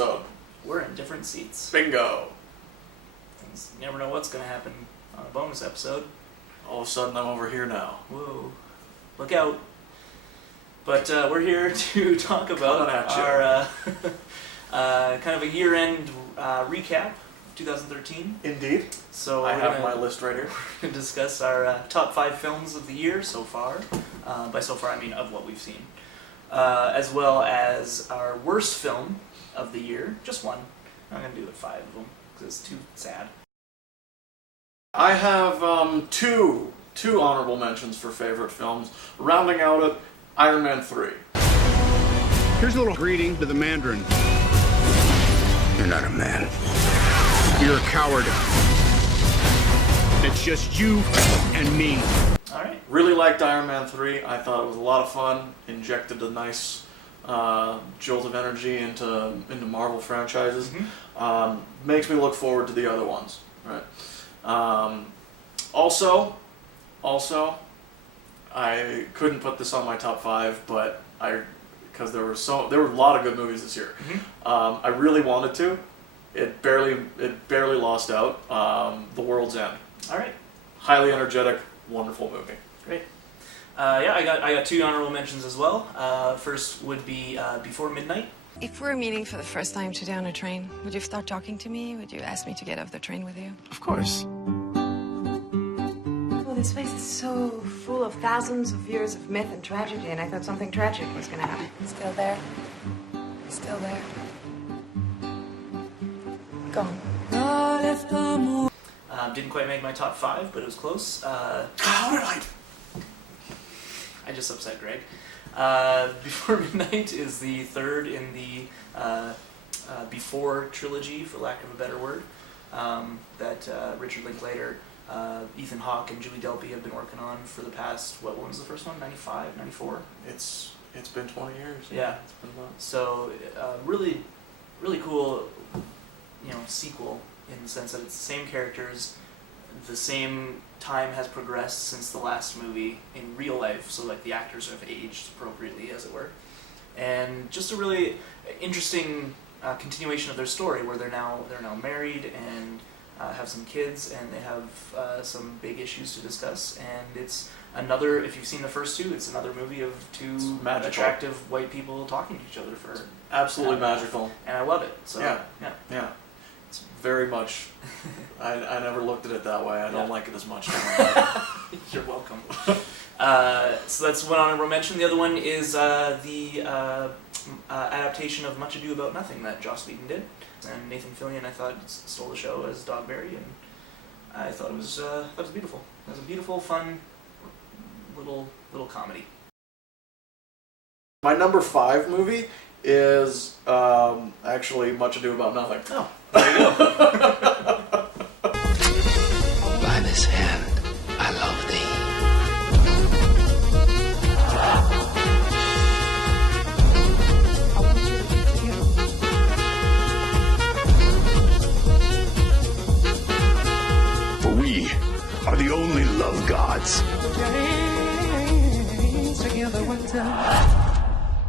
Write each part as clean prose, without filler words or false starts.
episode. We're in different seats. Bingo. You never know what's going to happen on a bonus episode. All of a sudden, I'm over here now. Whoa. Look out. But we're here to talk about our kind of a year-end recap of 2013. Indeed. So I have my list right here. We're going to discuss our top 5 films of the year so far. By so far, I mean of what we've seen. As well as our worst film of the year. Just one. I'm going to do the 5 of them because it's too sad. I have two honorable mentions for favorite films, rounding out at Iron Man 3. Here's a little greeting to the Mandarin. You're not a man. You're a coward. It's just you and me. All right. Really liked Iron Man 3. I thought it was a lot of fun. Injected a nice jolt of energy into Marvel franchises. Mm-hmm. Makes me look forward to the other ones. Right. Also, I couldn't put this on my top 5, but because there were a lot of good movies this year. Mm-hmm. I really wanted to. It barely lost out. The World's End. All right. Highly energetic, wonderful movie. Great. Yeah, I got 2 honorable mentions as well. First would be Before Midnight. If we're meeting for the first time today on a train, would you start talking to me? Would you ask me to get off the train with you? Of course. Well, this place is so full of thousands of years of myth and tragedy, and I thought something tragic was going to happen. Still there? Still there? Gone. Didn't quite make my top 5, but it was close. How did I just upset Greg. Before Midnight is the third in the Before trilogy, for lack of a better word, that Richard Linklater, Ethan Hawke, and Julie Delpy have been working on for the past, what was the first one, 95, 94? It's been 20 years. Yeah. It's been a while. So, really, really cool, sequel in the sense that it's the same characters, the same time has progressed since the last movie in real life, so like the actors have aged appropriately, as it were, and just a really interesting continuation of their story, where they're now married and have some kids, and they have some big issues to discuss. And it's another, if you've seen the first 2, it's another movie of 2 attractive white people talking to each other for Absolutely magical. and I love it. So Yeah. It's very much. I never looked at it that way. I don't like it as much. You're welcome. So that's one honorable mention. The other one is the adaptation of Much Ado About Nothing that Joss Whedon did, and Nathan Fillion, I thought, stole the show as Dogberry, and I thought it was beautiful. It was a beautiful, fun little comedy. My number 5 movie is actually Much Ado About Nothing. Oh, there you go. By this hand, I love thee. For we are the only love gods.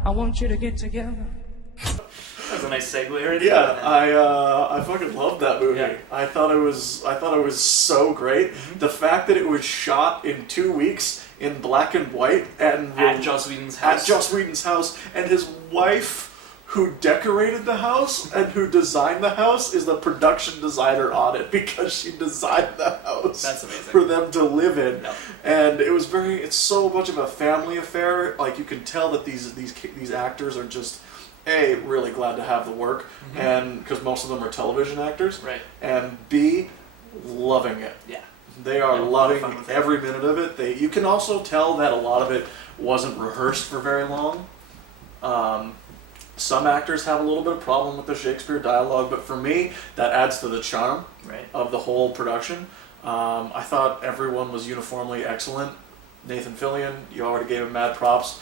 I want you to get together. That's a nice segue right there. Yeah, I fucking loved that movie. Yeah. I thought it was so great. Mm-hmm. The fact that it was shot in 2 weeks in black and white and At Joss Whedon's house. At Joss Whedon's house, and his wife, who decorated the house and who designed the house, is the production designer on it, because she designed the house. That's amazing. For them to live in. Yep. And it's so much of a family affair. Like, you can tell that these actors are just really glad to have the work, and because most of them are television actors, Right. and B, loving it. Yeah. They are Yeah, a lot of loving fun with it. every minute of it. You can also tell that a lot of it wasn't rehearsed for very long. Some actors have a little bit of problem with the Shakespeare dialogue, but for me, that adds to the charm of the whole production. I thought everyone was uniformly excellent. Nathan Fillion, you already gave him mad props.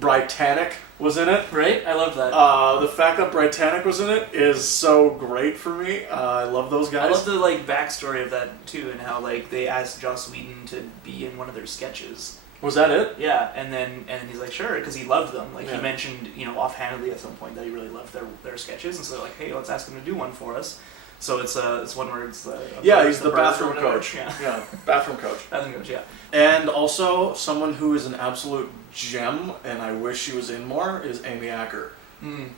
Britannic was in it. Right? I love that. The fact that Britannic was in it is so great for me. I love those guys. I love the backstory of that too, and how they asked Joss Whedon to be in one of their sketches. Was that it? Yeah, and then he's like, sure, because he loved them. Like, Yeah. he mentioned, offhandedly at some point that he really loved their sketches, and so they're like, hey, let's ask him to do one for us. So it's one where it's he's the bird bathroom or whatever. coach. Yeah, Bathroom coach. bathroom coach. Yeah. And also, someone who is an absolute gem, and I wish she was in more, is Amy Acker.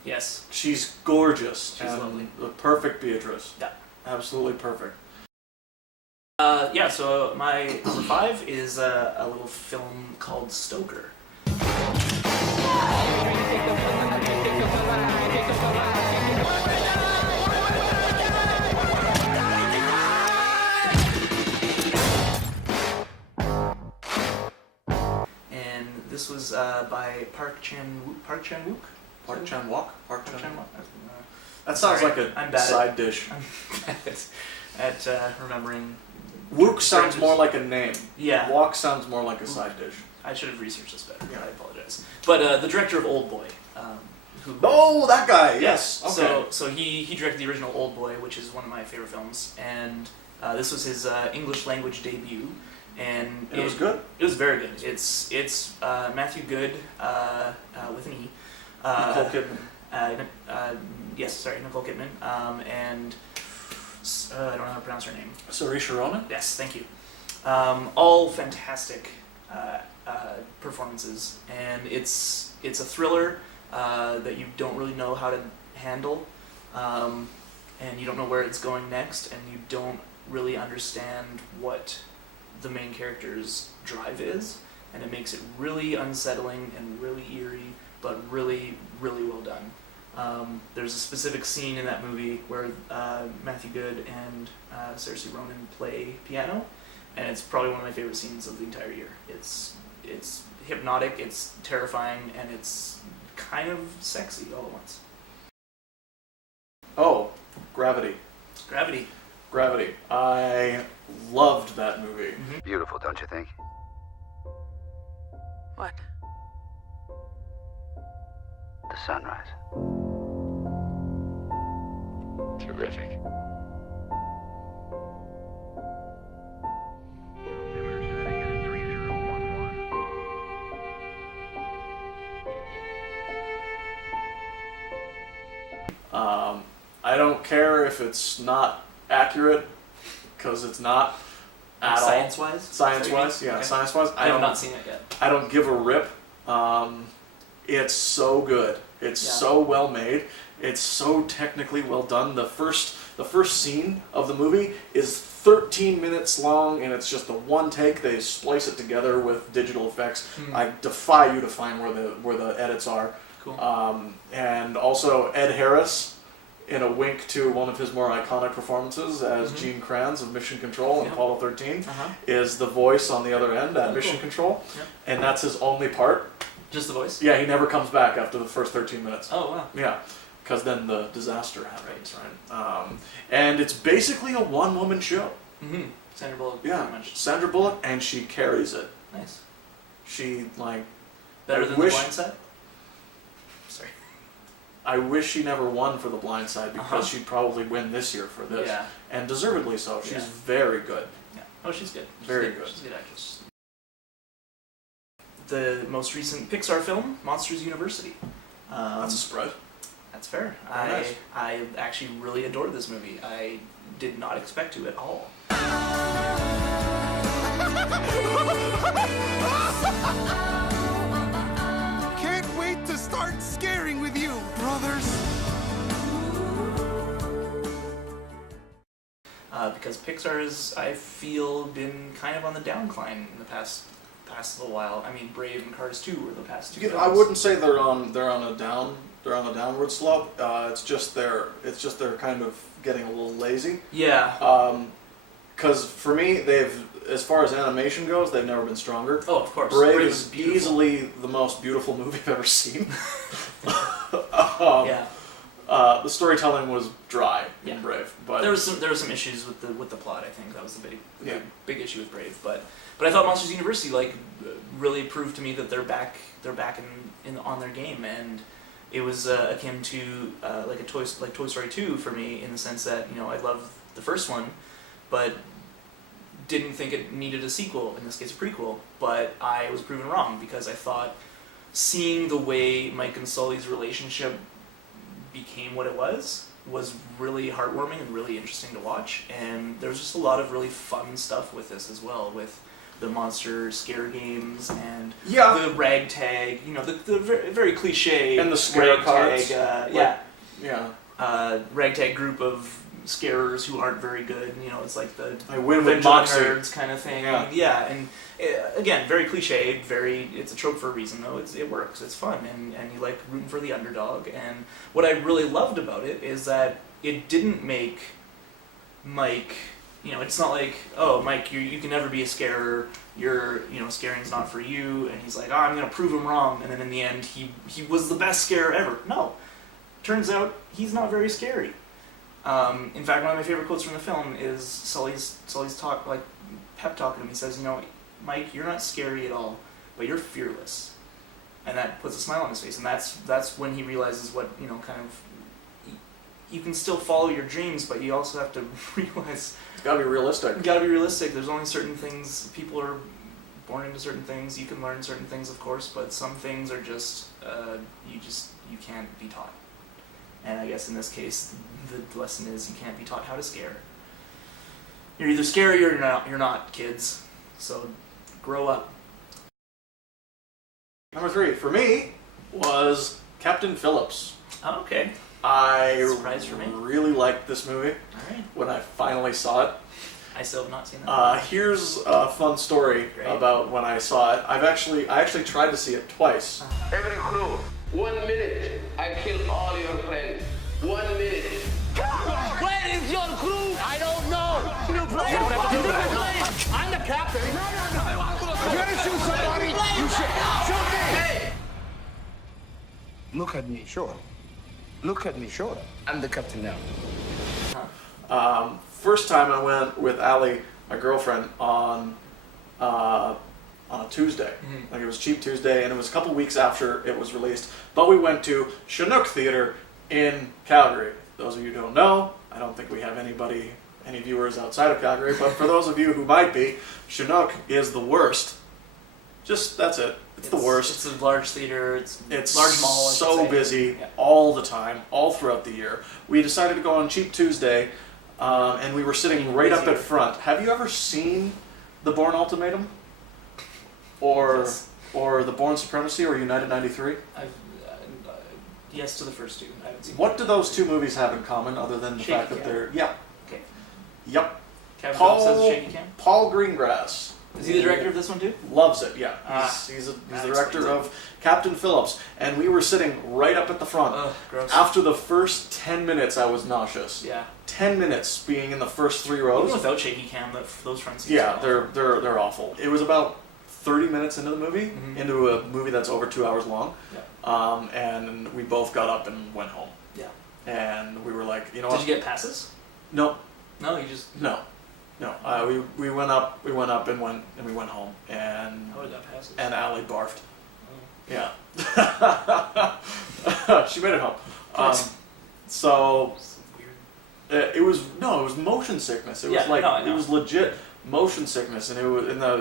Yes. She's gorgeous. She's lovely. The perfect Beatrice. Yeah. Absolutely perfect. So my number 5 is a little film called Stoker. And this was by Park Chan-wook. Park Chan-wook? Park Chan-wook. That sounds Sorry, like a I'm bad side dish. I'm bad at remembering. Wook sounds more like a name. Yeah. Wok sounds more like a side dish. I should have researched this better. Yeah. I apologize. But the director of Old Boy, who Oh, that guy. Yes. Okay. So he directed the original Old Boy, which is one of my favorite films, and this was his English language debut, and it was good. It was very good. It's Matthew Good with an E. Nicole Kidman. Nicole Kidman, and I don't know how to pronounce her name. Saoirse Ronan. Yes, thank you. All fantastic performances, and it's a thriller that you don't really know how to handle, and you don't know where it's going next, and you don't really understand what the main character's drive is, and it makes it really unsettling and really eerie, but really, really well done. There's a specific scene in that movie where Matthew Good and Saoirse Ronan play piano, and it's probably one of my favorite scenes of the entire year. It's hypnotic, it's terrifying, and it's kind of sexy all at once. Oh, Gravity. Gravity. I loved that movie. Beautiful, don't you think? What? The sunrise. Terrific. I don't care if it's not accurate, because it's not at all. Science-wise? Science-wise, yeah, Okay. science-wise. I have not seen it yet. I don't give a rip. It's so good. It's so well made. It's so technically well done. The first scene of the movie is 13 minutes long, and it's just a one take. They splice it together with digital effects. I defy you to find where the edits are. Cool. And also Ed Harris, in a wink to one of his more iconic performances as Gene Kranz of Mission Control in Apollo 13, is the voice on the other end at Mission Control, and that's his only part. Just the voice? Yeah, he never comes back after the first 13 minutes. Oh, wow. Yeah, because then the disaster happens, right? And it's basically a one-woman show. Sandra Bullock, Yeah, pretty much. Sandra Bullock, and she carries it. Nice. She, like... Better I than wish- The Blind Side? Sorry. I wish she never won for The Blind Side, because she'd probably win this year for this. Yeah. And deservedly so. She's Yeah. very good. Yeah. Oh, she's good. Very good. She's a good actress. The most recent Pixar film, Monsters University. That's a surprise. That's fair. Very nice. I actually really adored this movie. I did not expect to at all. Can't wait to start scaring with you, brothers. Because Pixar has, I feel, been kind of on the downcline in the past little while. I mean, Brave and Cars 2 were the past two. I wouldn't say they're on a downward slope. It's just they're kind of getting a little lazy. Yeah. Because for me, as far as animation goes, they've never been stronger. Oh, of course. Brave is is beautiful. easily the most beautiful movie I've ever seen. Yeah. The storytelling was dry in Brave, but There was some issues with the plot. I think that was the big issue with Brave. But I thought Monsters University really proved to me that they're back in on their game, and it was akin to like Toy Story 2 for me, in the sense that I loved the first one, but didn't think it needed a sequel, in this case a prequel, but I was proven wrong because I thought seeing the way Mike and Sully's relationship became what it was really heartwarming and really interesting to watch, and there was just a lot of really fun stuff with this as well, with the monster scare games and the ragtag, the very, very cliche and the scare cards. Ragtag group of scarers who aren't very good. It's like the I win with moxie nerds kind of thing. Yeah, and again, very cliche. It's a trope for a reason, though. It works. It's fun, and you like rooting for the underdog. And what I really loved about it is that it didn't make Mike. It's not like, oh, Mike, you can never be a scarer. Scaring's not for you. And he's like, I'm gonna prove him wrong. And then in the end, he was the best scarer ever. No, turns out he's not very scary. In fact, one of my favorite quotes from the film is Sully's talk, like pep talking to him. He says, Mike, you're not scary at all, but you're fearless, and that puts a smile on his face. And that's when he realizes what kind of you can still follow your dreams, but you also have to realize it's got to be realistic. You got to be realistic. There's only certain things. People are born into certain things. You can learn certain things, of course, but some things are just you can't be taught. And I guess in this case, the lesson is you can't be taught how to scare. You're either scary or you're not, kids. So grow up. Number 3 for me was Captain Phillips. Oh, okay. Surprise for me. Really liked this movie. All right. When I finally saw it. I still have not seen that. Here's a fun story about when I saw it. I actually tried to see it twice. Every crew, 1 minute, I kill all your friends. 1 minute. Where is your crew? I don't know. You play. I'm the captain. No. If you're gonna shoot somebody, you shoot me. Hey. Look at me, sure. Look at me, sure. I'm the captain now. First time I went with Allie, my girlfriend, on a Tuesday. Mm-hmm. Like it was Cheap Tuesday, and it was a couple weeks after it was released. But we went to Chinook Theater in Calgary. Those of you who don't know, I don't think we have any viewers outside of Calgary, but for those of you who might be, Chinook is the worst. That's it. It's the worst. It's a large theater. It's large mall. So busy all the time, all throughout the year. We decided to go on Cheap Tuesday, and we were sitting right up at front. Have you ever seen The Bourne Ultimatum? Or The Bourne Supremacy or United 93? Yes to the first two. I haven't seen. What do those two movies have in common other than the fact that they're... Yeah. Okay. Yep. Kevin Phillips has a shaky cam? Paul Greengrass. Is he the director of this one too? Loves it, yeah. He's the director of Captain Phillips. And we were sitting right up at the front. Ugh, gross. After the first 10 minutes, I was nauseous. Yeah. 10 minutes being in the first 3 rows. Even without shaky cam, those front seats. Yeah, they're awful. It was about 30 minutes into the movie, into a movie that's over 2 hours long. Yeah. And we both got up and went home. Yeah. And we were like, you know what? Did you get passes? No. No, you just... No. We went up and we went home, and how did that pass? And Allie barfed. Oh. Yeah, she made it home. So it was motion sickness. It was it was legit motion sickness, and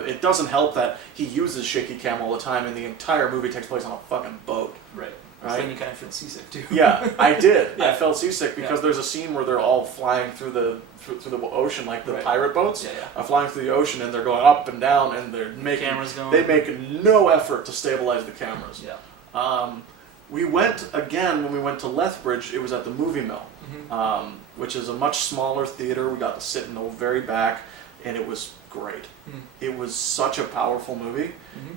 it doesn't help that he uses shaky cam all the time, and the entire movie takes place on a fucking boat. Right. So then you kind of feel seasick too. Yeah, I did. Yeah. I felt seasick because there's a scene where they're all flying through the ocean, like the pirate boats are flying through the ocean, and they're going up and down, and they're making cameras going. They make no effort to stabilize the cameras. Yeah. We went again when we went to Lethbridge. It was at the Movie Mill, which is a much smaller theater. We got to sit in the very back, and it was great. It was such a powerful movie.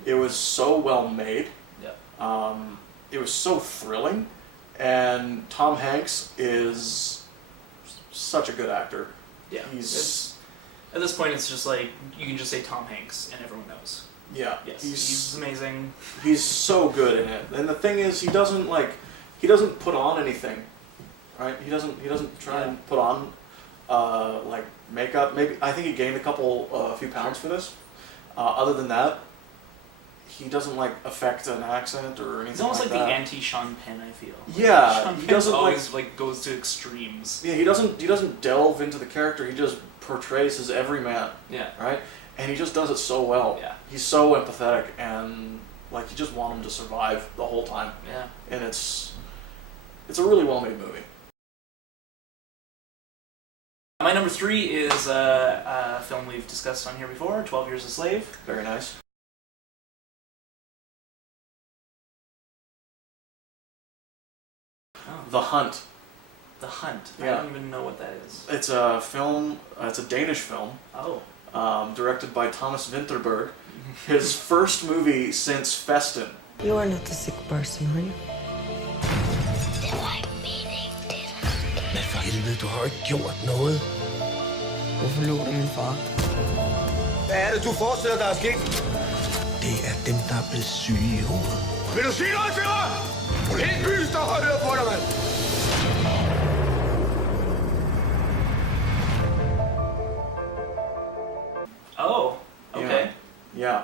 It was so well made. Yeah. It was so thrilling, and Tom Hanks is such a good actor. Yeah, at this point it's just like you can just say Tom Hanks and everyone knows. Yeah, yes, he's amazing. He's so good in it, and the thing is, he doesn't put on anything, right? He doesn't try and put on like makeup. Maybe I think he gained a few pounds for this. Other than that, he doesn't like affect an accent or anything. He's almost like that. the anti-Sean Penn, I feel. Yeah, Sean he Penn doesn't always like goes to extremes. Yeah, he doesn't delve into the character. He just portrays his everyman. Yeah. Right, and he just does it so well. Yeah. He's so empathetic and like you just want him to survive the whole time. Yeah. And it's a really well made movie. My number 3 is a film we've discussed on here before, 12 Years a Slave. Very nice. Oh. The Hunt. The Hunt. Yeah. I don't even know what that is. It's a film. It's a Danish film. Oh. Directed by Thomas Vinterberg. His first movie since Festen. You are not a sick person, are you? Men for helvede, du har ikke gjort noget. Hvorfor lå du min far? Hvad er det, du forestiller dig er sket? Det er dem, der er blevet syge i hovedet. Vil du sige noget til mig? Helt byen står og hører på dig, mand. Oh, okay. Yeah.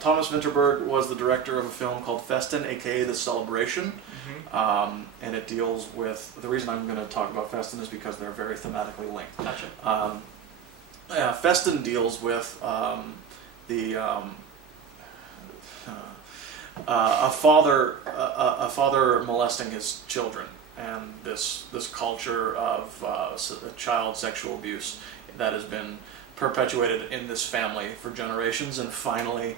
Thomas Vinterberg was the director of a film called Festen, aka The Celebration. And it deals with, the reason I'm going to talk about Festen is because they're very thematically linked. Gotcha. Festen deals with a father molesting his children, and this culture of child sexual abuse that has been perpetuated in this family for generations, and finally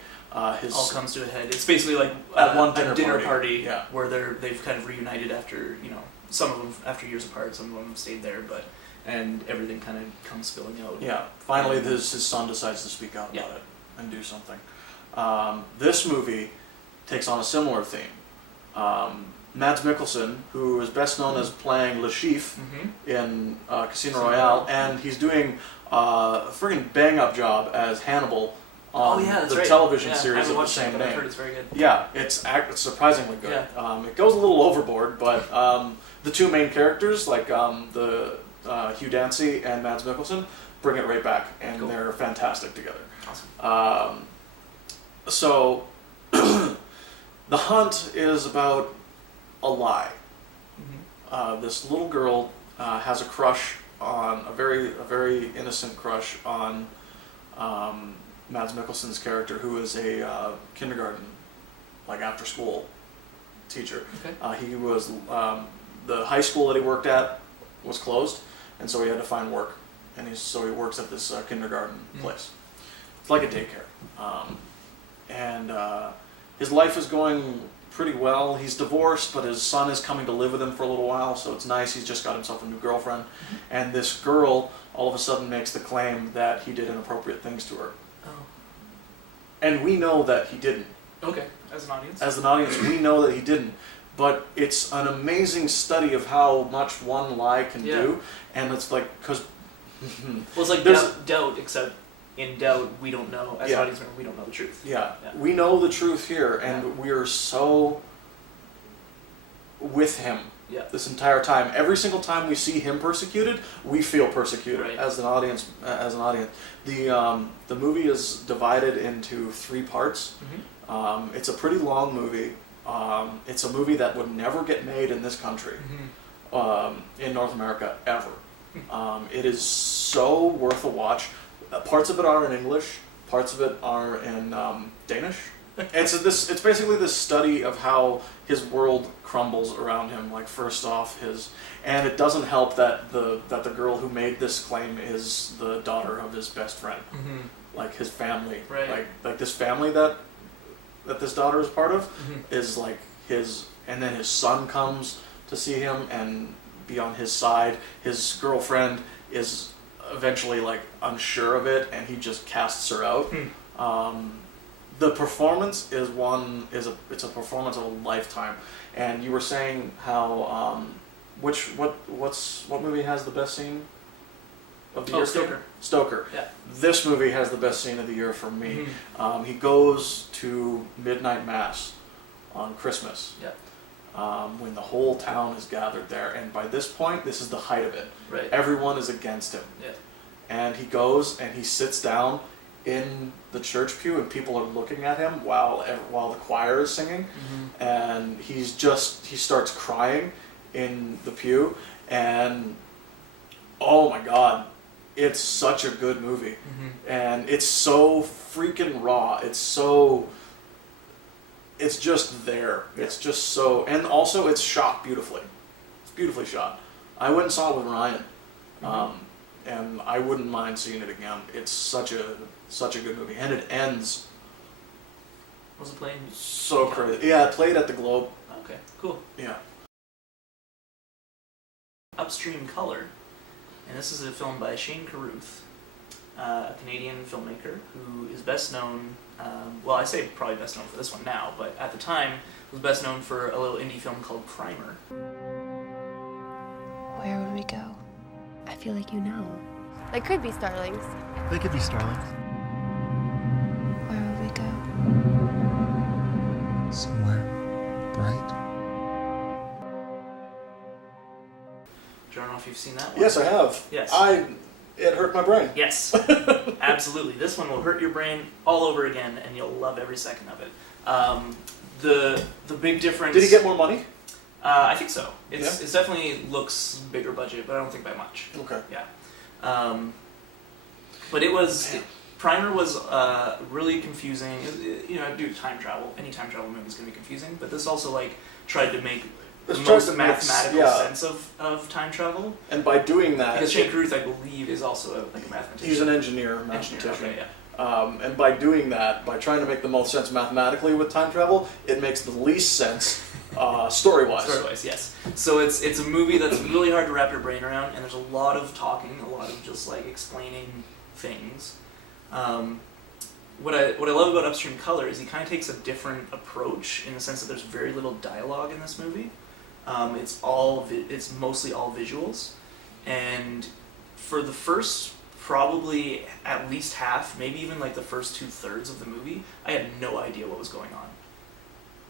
his all comes to a head. It's basically like at one a dinner party yeah. where they've kind of reunited after, you know, some of them after years apart, some of them stayed there, and everything kind of comes spilling out. Yeah, finally his son decides to speak out about it and do something. This movie takes on a similar theme. Mads Mikkelsen, who is best known as playing Le Chiffre in Casino Royale, and he's doing a friggin' bang-up job as Hannibal on the television series of the same name. I've heard it's very good. Yeah, it's surprisingly good. Yeah. It goes a little overboard, but the two main characters, like Hugh Dancy and Mads Mikkelsen, bring it right back, and they're fantastic together. Awesome. So, The Hunt is about a lie. This little girl has a crush on a very innocent crush on Mads Mikkelsen's character, who is a kindergarten, like after school teacher. Okay. He was the high school that he worked at was closed, and so he had to find work, and so he works at this kindergarten place. It's like a daycare, and his life is going pretty well. He's divorced, but his son is coming to live with him for a little while, so it's nice. He's just got himself a new girlfriend, and this girl all of a sudden makes the claim that he did inappropriate things to her. Oh. And we know that he didn't. Okay, as an audience? As an audience, we know that he didn't. But it's an amazing study of how much one lie can do, and it's like, because... well, it's like doubt, except in doubt, we don't know, as an audience member, we don't know the truth. Yeah, we know the truth here, and we are so with him this entire time. Every single time we see him persecuted, we feel persecuted as an audience. The movie is divided into 3 parts. It's a pretty long movie. It's a movie that would never get made in this country, in North America, ever. It is so worth a watch. Parts of it are in English, parts of it are in Danish. It's basically this study of how his world crumbles around him. Like, first off, and it doesn't help that the girl who made this claim is the daughter of his best friend, like his family, like this family that this daughter is part of is like his, and then his son comes to see him and be on his side. His girlfriend is eventually like unsure of it, and he just casts her out. The performance is a performance of a lifetime. And you were saying how what movie has the best scene of the year? Stoker. Yeah. This movie has the best scene of the year for me. He goes to midnight mass on Christmas. Yeah. When the whole town is gathered there, and by this point, this is the height of it. Right. Everyone is against him. Yeah. And he goes and he sits down, in the church pew, and people are looking at him while the choir is singing, and he starts crying in the pew, and oh my God, it's such a good movie, and it's so freaking raw. It's just there. Yeah. It's just so, and also it's shot beautifully. It's beautifully shot. I went and saw it with Ryan, and I wouldn't mind seeing it again. It's such a good movie, and it ends. Was it playing? So crazy. Yeah, it played at the Globe. Okay, cool. Yeah. Upstream Color, and this is a film by Shane Carruth, a Canadian filmmaker who is best known, well, I say probably best known for this one now, but at the time was best known for a little indie film called Primer. Where would we go? I feel like you know. They could be starlings. They could be starlings. Where would we go? Somewhere bright. I don't know if you've seen that one. Yes, I have. Yes. It hurt my brain. Yes, absolutely. This one will hurt your brain all over again, and you'll love every second of it. The big difference. Did he get more money? I think so. It definitely looks bigger budget, but I don't think by much. Okay. Yeah. But it was. Primer was really confusing. Due to time travel, any time travel movie is going to be confusing. But this also tried to make the most mathematical sense of time travel. And by doing that, because Shane Carruth, I believe, is also a mathematician. He's an mathematician. Okay, yeah. And by doing that, by trying to make the most sense mathematically with time travel, it makes the least sense story-wise. Story-wise, yes. So it's a movie that's really hard to wrap your brain around, and there's a lot of talking, a lot of just explaining things. What I love about Upstream Color is he kind of takes a different approach in the sense that there's very little dialogue in this movie. It's mostly all visuals, and for the first probably at least half, maybe even the first 2/3 of the movie, I had no idea what was going on.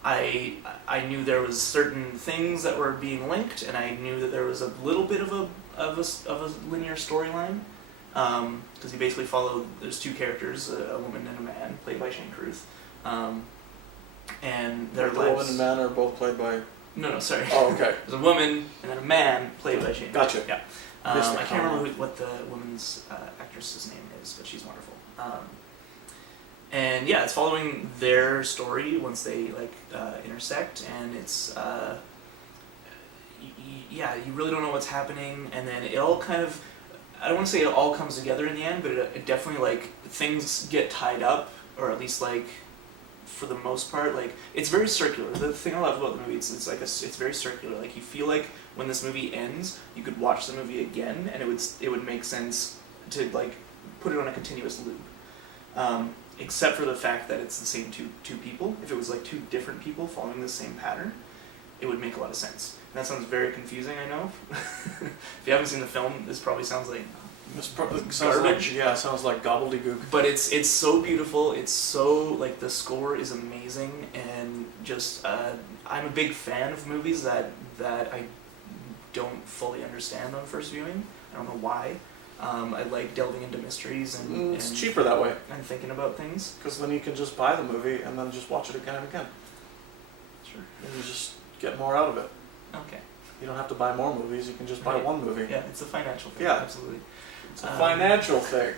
I knew there was certain things that were being linked, and I knew that there was a little bit of a linear storyline, because you basically follow. There's two characters, a woman and a man, played by Shane Carruth, and their lives. The woman and man are both played by. No, sorry. Oh, okay. There's a woman and then a man played by Shane. Gotcha. Yeah. I can't remember what the woman's actress's name is, but she's wonderful. And yeah, it's following their story once they intersect, and it's you really don't know what's happening, and then it all kind of, I don't want to say it all comes together in the end, but it definitely things get tied up, or at least for the most part, it's very circular. The thing I love about the movie, it's very circular. You feel like when this movie ends, you could watch the movie again, and it would make sense to put it on a continuous loop. Except for the fact that it's the same two people. If it was two different people following the same pattern, it would make a lot of sense. And that sounds very confusing, I know. If you haven't seen the film, this probably sounds like garbage. It sounds like gobbledygook. But it's so beautiful. It's so the score is amazing, and just I'm a big fan of movies that I don't fully understand on first viewing. I don't know why. I like delving into mysteries and it's cheaper that way. And thinking about things. Because then you can just buy the movie and then just watch it again and again. Sure. And you just get more out of it. Okay. You don't have to buy more movies. You can just buy one movie. Yeah, it's a financial thing. Yeah, absolutely. It's a financial thing.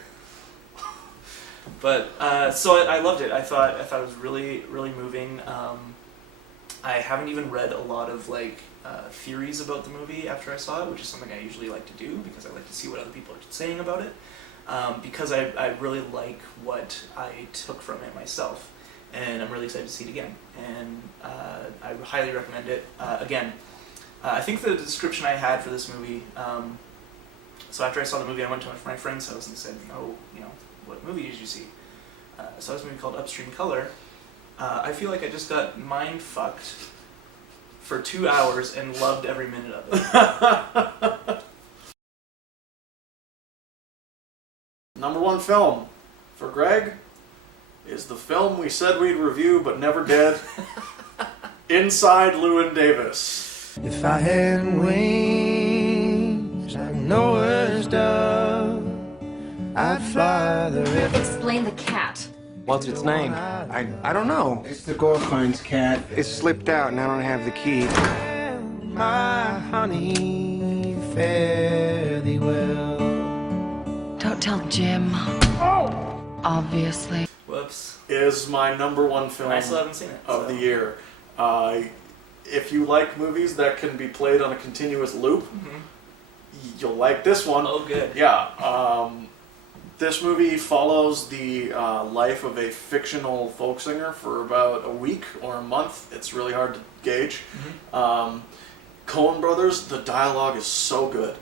But so I loved it. I thought it was really, really moving. I haven't even read a lot of theories about the movie after I saw it, which is something I usually like to do because I like to see what other people are saying about it. Because I really like what I took from it myself, and I'm really excited to see it again. And I highly recommend it. Again, I think the description I had for this movie. So after I saw the movie, I went to my friend's house and said, what movie did you see? I saw this movie called Upstream Color. I feel like I just got mind fucked for 2 hours and loved every minute of it. Number one film for Greg is the film we said we'd review but never did. Inside Llewyn Davis. If I had wings like Noah's dove, I I'd fly the river. Explain the cat. What's its name? I don't know. It's the Gorfein's cat. It slipped out and I don't have the key. My honey, fare thee well. Don't tell Jim. Oh! Obviously. Whoops. Is my number one film I still haven't seen it, of the year. If you like movies that can be played on a continuous loop, you'll like this one. Oh, good. Yeah. This movie follows the life of a fictional folk singer for about a week or a month. It's really hard to gauge. Coen Brothers, the dialogue is so good.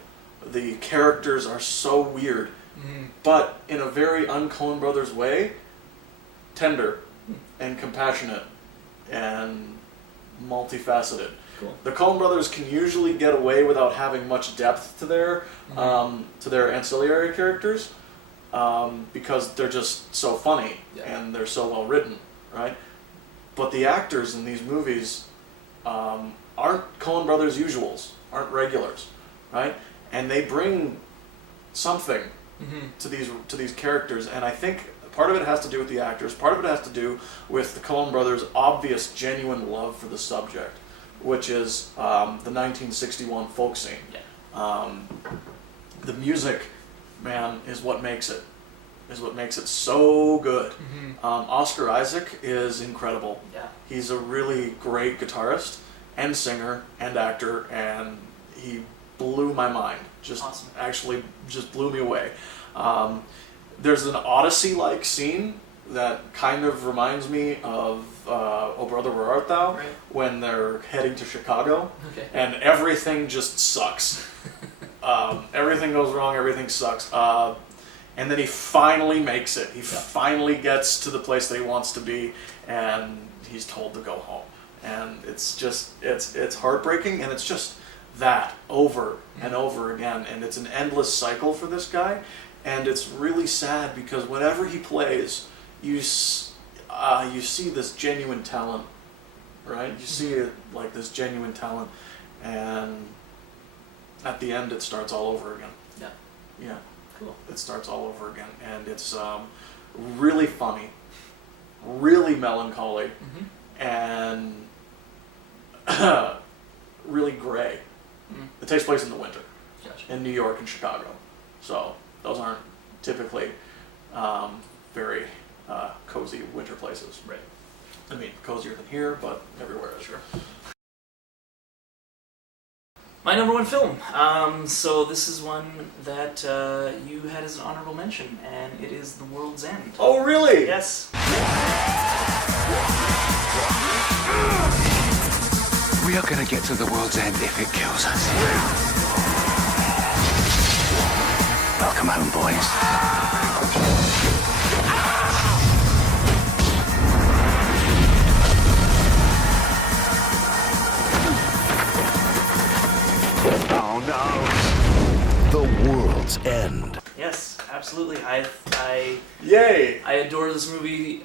The characters are so weird, but in a very un-Coen Brothers way, tender and compassionate and multifaceted. Cool. The Coen Brothers can usually get away without having much depth to their ancillary characters because they're just so funny and they're so well written, right? But the actors in these movies aren't Coen Brothers usuals, aren't regulars, right? And they bring something to these characters, and I think part of it has to do with the actors, part of it has to do with the Coen Brothers' obvious, genuine love for the subject, which is the 1961 folk scene. The music, man, is what makes it so good. Oscar Isaac is incredible. Yeah. He's a really great guitarist and singer and actor, and he blew my mind. Awesome. Actually just blew me away. There's an Odyssey-like scene that kind of reminds me of Oh Brother, Where Art Thou? Right. When they're heading to Chicago, Okay. and everything just sucks. Everything goes wrong, everything sucks. And then he finally makes it. He finally gets to the place that he wants to be, and he's told to go home. And it's just, it's heartbreaking, and it's just that over and over again. And it's an endless cycle for this guy. And it's really sad because whenever he plays, you see this genuine talent, right? You see it like this genuine talent, and at the end it starts all over again. Yeah. Yeah. Cool. It starts all over again, and it's really funny, really melancholy, and really gray. It takes place in the winter, in New York and Chicago, so those aren't typically very cozy winter places. Right. I mean, cozier than here, but everywhere. Sure. My number one film. So this is one that you had as an honorable mention, and it is The World's End. Oh, really? Yes. We are gonna get to the world's end if it kills us. Welcome home, boys. Oh no. The World's End. Yes, absolutely. Yay! I adore this movie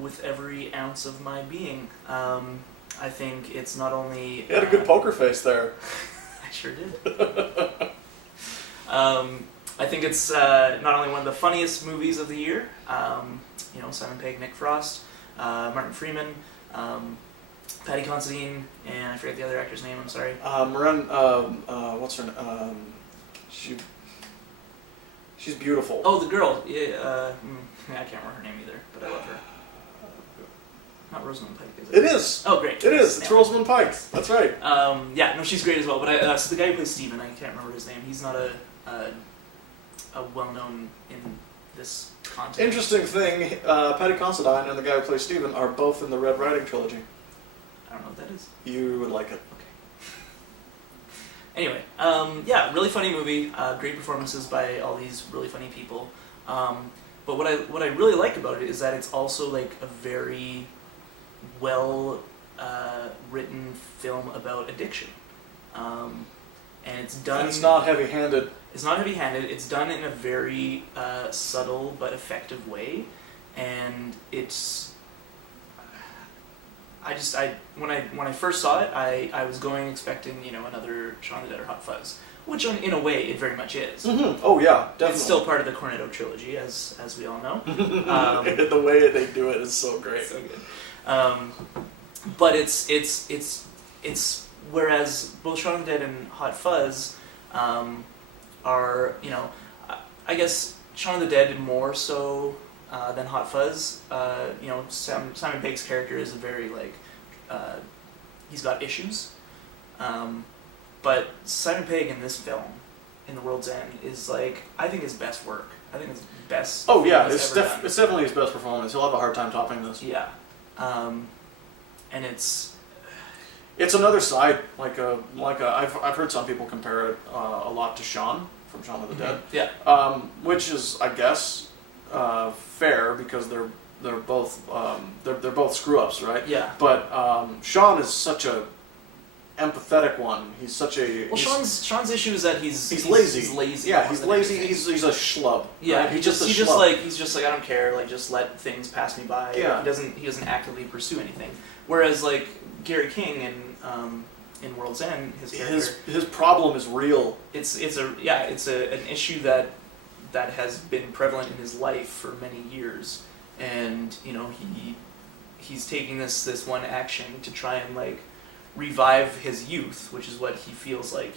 with every ounce of my being. I think it's not only... You had a good poker face there. I sure did. I think it's not only one of the funniest movies of the year. Simon Pegg, Nick Frost, Martin Freeman, Patty Considine, and I forget the other actor's name. I'm sorry. What's her name? She's beautiful. Oh, the girl. Yeah. I can't remember her name either, but I love her. Not Rosamund Pike, is it? It is. Oh, great. It is. It's Rosamund Pike. That's right. She's great as well. But so the guy who plays Steven, I can't remember his name. He's not a well-known in this context. Interesting thing, Patty Considine and the guy who plays Steven are both in the Red Riding trilogy. I don't know what that is. You would like it. Anyway, really funny movie. Great performances by all these really funny people. But what I really like about it is that it's also like a very well written film about addiction, and it's done. And it's not heavy-handed. It's not heavy-handed. It's done in a very subtle but effective way, and it's. When I first saw it, I was going expecting another Shaun of the Dead or Hot Fuzz, Which, in a way, it very much is. Mm-hmm. Oh yeah, definitely. It's still part of the Cornetto trilogy, as we all know. The way they do it is so great. So good. But it's whereas both Shaun of the Dead and Hot Fuzz are, you know, I guess Shaun of the Dead more so than Hot Fuzz. You know, Simon Pegg's character is a very like he's got issues. But Simon Pegg in this film, in The World's End, is like, I think his best work. I think it's best. Oh yeah, it's definitely his best performance. He'll have a hard time topping this. Yeah, and it's another side. I've heard some people compare it a lot to Shaun from Shaun of the Dead. Yeah. Which is, I guess, fair because they're both they're both screw ups, right? Yeah. But Shaun is such a empathetic one. He's such a Sean's issue is that he's lazy. He's lazy. Yeah, he's lazy. He's a schlub. Yeah, right? he's just like I don't care. Like just let things pass me by. Yeah. He doesn't actively pursue anything. Whereas like Gary King in World's End, his problem is real. It's an issue that has been prevalent in his life for many years, and you know he's taking this one action to try and like revive his youth, which is what he feels like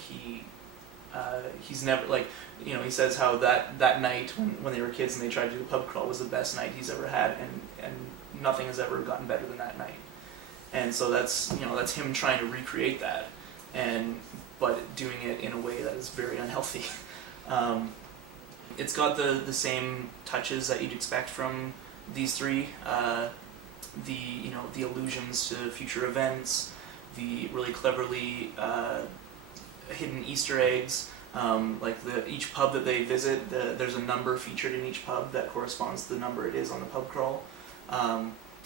he's never, like, you know, he says how that night when they were kids and they tried to do the pub crawl was the best night he's ever had, and nothing has ever gotten better than that night. And so that's him trying to recreate that, but doing it in a way that is very unhealthy. It's got the same touches that you'd expect from these three, the allusions to future events, the really cleverly hidden Easter eggs, like each pub that they visit, there's a number featured in each pub that corresponds to the number it is on the pub crawl,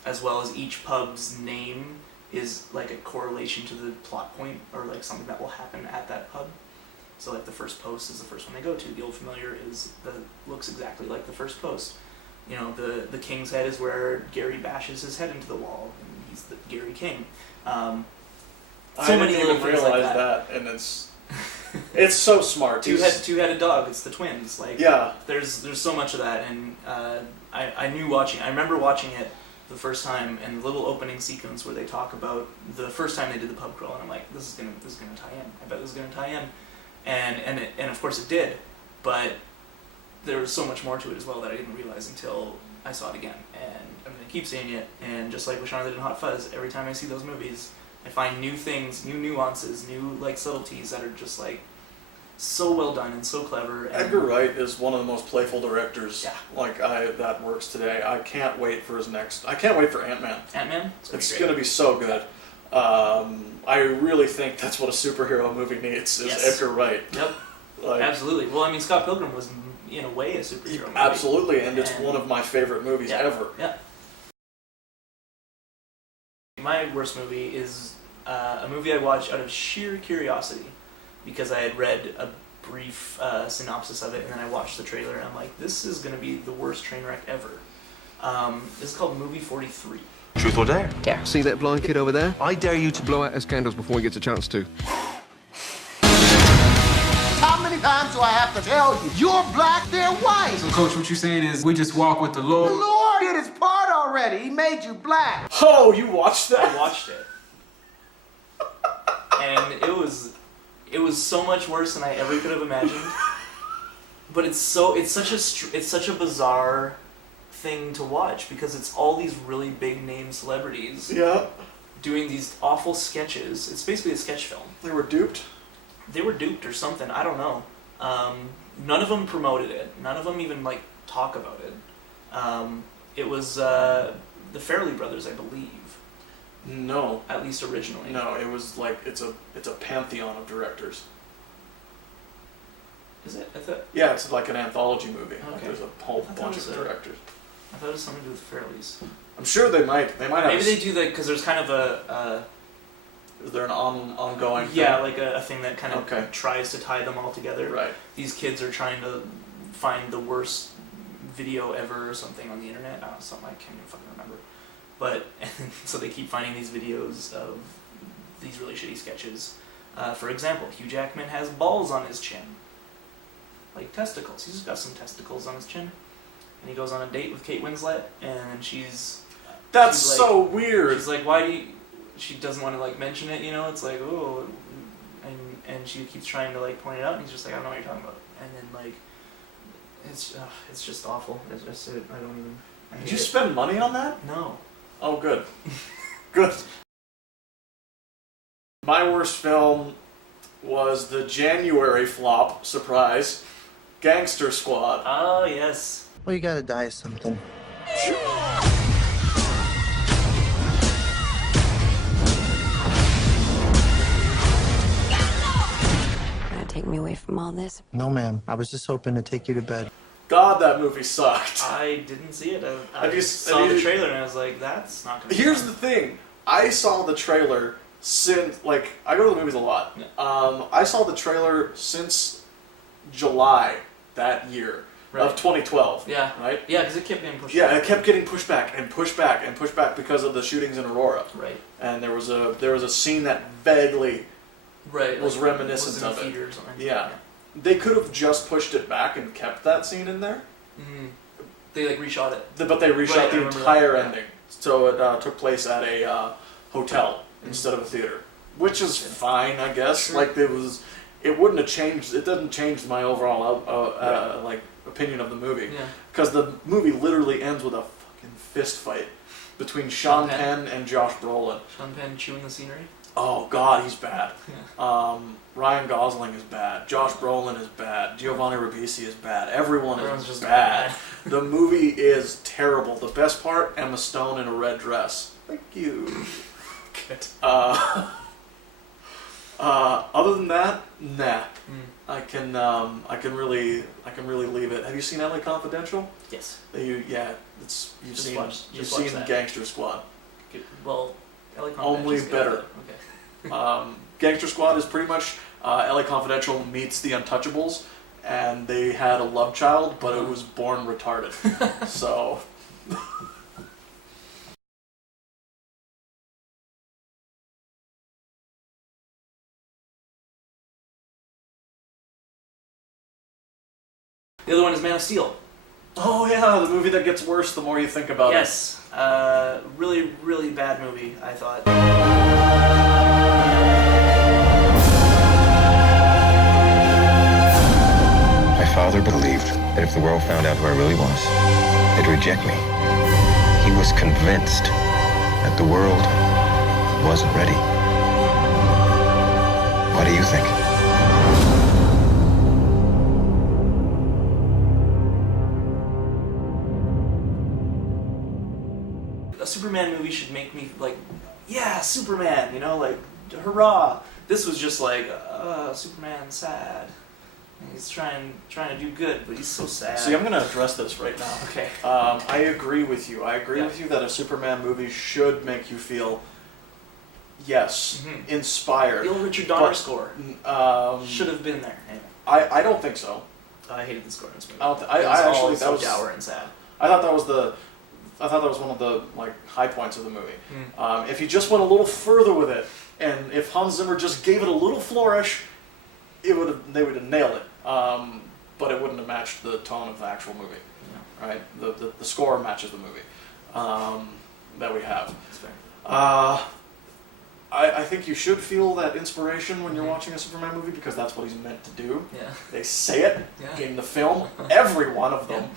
as well as each pub's name is like a correlation to the plot point or like something that will happen at that pub. So like the first post is the first one they go to. The Old Familiar looks exactly like the first post. You know, the King's Head is where Gary bashes his head into the wall, and he's the Gary King. I didn't even realize that, and it's so smart. Two-headed dog. It's the twins. Like, yeah, there's so much of that, and I remember watching it the first time, and the little opening sequence where they talk about the first time they did the pub crawl, and I'm like, this is gonna tie in. I bet this is gonna tie in, and of course it did, but there was so much more to it as well that I didn't realize until I saw it again, and I'm gonna keep seeing it, and just like with Shaun of the Dead and Hot Fuzz, every time I see those movies, I find new things, new nuances, new like subtleties that are just like so well done and so clever. And Edgar Wright is one of the most playful directors that works today. I can't wait for his next. I can't wait for Ant-Man. Ant-Man? It's going to be so good. I really think that's what a superhero movie needs is Edgar Wright. Yep. Absolutely. Well, I mean, Scott Pilgrim was in a way a superhero movie. Absolutely, and it's one of my favorite movies ever. Yeah. My worst movie is a movie I watched out of sheer curiosity because I had read a brief synopsis of it, and then I watched the trailer, and I'm like, this is going to be the worst train wreck ever. This is called Movie 43. Truth or dare? Dare. See that blind kid over there? I dare you to blow out his candles before he gets a chance to. How many times do I have to tell you? You're black, they're white. So, Coach, what you're saying is we just walk with the Lord? The Lord did his part already. He made you black. Oh, you watched that? I watched it. And it was so much worse than I ever could have imagined. But it's such a bizarre thing to watch because it's all these really big name celebrities doing these awful sketches. It's basically a sketch film. They were duped? They were duped or something. I don't know. None of them promoted it. None of them even like talk about it. It was the Farrelly brothers, I believe. No. At least originally. No, it was like it's a pantheon of directors. Is it? I thought. Yeah, it's like an anthology movie. Okay. Like there's a whole bunch of directors. I thought it was something to do with the Farrellys. I'm sure they might. They might have. Maybe they do that because there's kind of a. Is there an ongoing thing? Yeah, like a thing that kind of tries to tie them all together. Right. These kids are trying to find the worst video ever or something on the internet. Something I can't even fucking remember. But so they keep finding these videos of these really shitty sketches, For example, Hugh Jackman has balls on his chin. Like testicles. He's got some testicles on his chin. And he goes on a date with Kate Winslet, and she's... That's she's like, so weird. She's like, why do you... She doesn't want to, like, mention it, you know? It's like, oh... And she keeps trying to, like, point it out, and he's just like, I don't know what you're talking about. And then, like... It's just awful. I don't even... Did you spend money on that? No. Oh, good. Good. My worst film was the January flop, surprise, Gangster Squad. Oh, yes. Well, you gotta die of something. Gonna take me away from all this? No, ma'am. I was just hoping to take you to bed. God, that movie sucked. I didn't see it. I saw the trailer and I was like, that's not gonna be Here's fun. the thing. I saw the trailer since, like, I go to the movies a lot. I saw the trailer since July that year of 2012. Yeah. Right? Yeah, because it kept getting pushed back. Yeah, it kept getting pushed back and pushed back and pushed back because of the shootings in Aurora. Right. And there was a scene that vaguely was like, reminiscent was in of a it. theater or something. Yeah. They could have just pushed it back and kept that scene in there. Mm-hmm. They like reshot it. But they reshot Right, the entire ending. So it took place at a hotel instead of a theater. Which is fine, I guess. Sure. Like, it wouldn't have changed, it doesn't change my overall like opinion of the movie. Yeah. Because the movie literally ends with a fucking fist fight between Sean Penn and Josh Brolin. Sean Penn chewing the scenery? Oh God, he's bad. Yeah. Ryan Gosling is bad. Josh Brolin is bad. Giovanni Ribisi is bad. Everyone's Everyone's just just bad. bad. The movie is terrible. The best part, Emma Stone in a red dress. Thank you. Good. Other than that, nah. I can really leave it. Have you seen LA Confidential? Yes. You've Just seen watch that. Gangster Squad. Well, LA Only Confidential's better. Good. Okay. Gangster Squad is pretty much LA Confidential meets The Untouchables, and they had a love child, but it was born retarded. So. The other one is Man of Steel. Oh yeah, the movie that gets worse the more you think about it. Yes. Really, really bad movie, I thought. My father believed that if the world found out who I really was, they'd reject me. He was convinced that the world wasn't ready. What do you think? A Superman movie should make me like, yeah, Superman, you know, like, hurrah. This was just like, Superman's sad. He's trying to do good, but he's so sad. See, I'm going to address this right now. Okay. I agree with you. I agree with you that a Superman movie should make you feel, yes, inspired. The old Richard Donner score should have been there. Anyway. I don't think so. I hated the score in this movie. I actually that was dour and sad. I thought that was one of the like high points of the movie. If you just went a little further with it, and if Hans Zimmer just gave it a little flourish, they would have nailed it. But it wouldn't have matched the tone of the actual movie. Yeah. Right? The score matches the movie that we have. That's fair. I think you should feel that inspiration when you're watching a Superman movie because that's what he's meant to do. Yeah. They say it in the film, every one of them.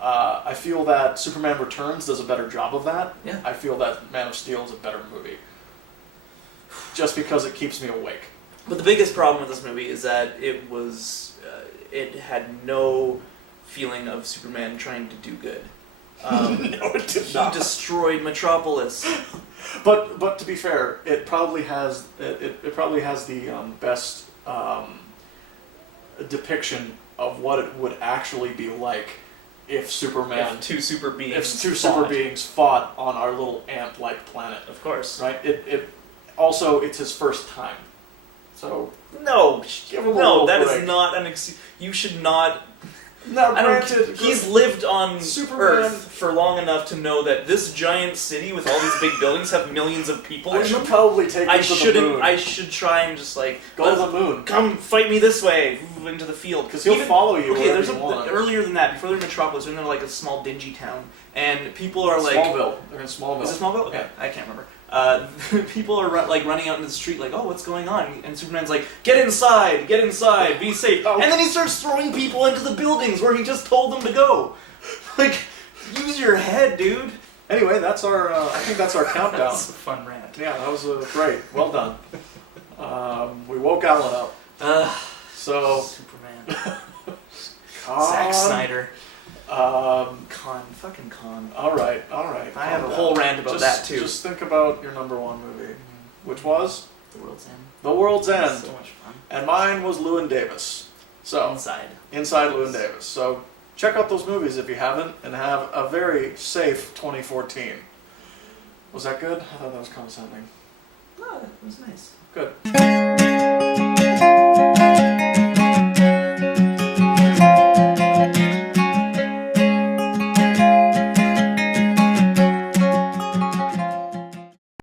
I feel that Superman Returns does a better job of that. Yeah. I feel that Man of Steel is a better movie. Just because it keeps me awake. But the biggest problem with this movie is that it was, it had no feeling of Superman trying to do good. No, it did not. He destroyed Metropolis. But to be fair, it probably has the best depiction of what it would actually be like if Superman, if two super beings fought on our little ant-like planet. Of course, right? It's his first time, so no, give him a little that break. is not an excuse. You should not. Now, I don't. granted, He's lived on Superman- Earth for long enough to know that this giant city with all these big buildings have millions of people I in should them. probably take I him to the shouldn't. moon. I should try and just like Go to the moon. Come fight me this way into the field Because he'll follow you Okay, wherever there's you want. earlier than that. Before they're in Metropolis, they're in like a small dingy town, and people are like Smallville. They're in Smallville. Is it Smallville? Okay, I can't remember. People are like running out into the street, like, "Oh, what's going on?" And Superman's like, get inside, be safe." Oh. And then he starts throwing people into the buildings where he just told them to go. Like, use your head, dude. Anyway, that's our. I think that's our countdown. That's a fun rant. Yeah, that was great. Well done. We woke Alan up. So Superman. Con. Zack Snyder. Fucking Con. All right. I have a whole rant about that too. Just think about your number one movie, which was The World's End. The World's End. So much fun. And mine was Llewyn Davis. So Inside Llewyn Davis. So check out those movies if you haven't, and have a very safe 2014. Was that good? I thought that was condescending. No, it was nice. Good.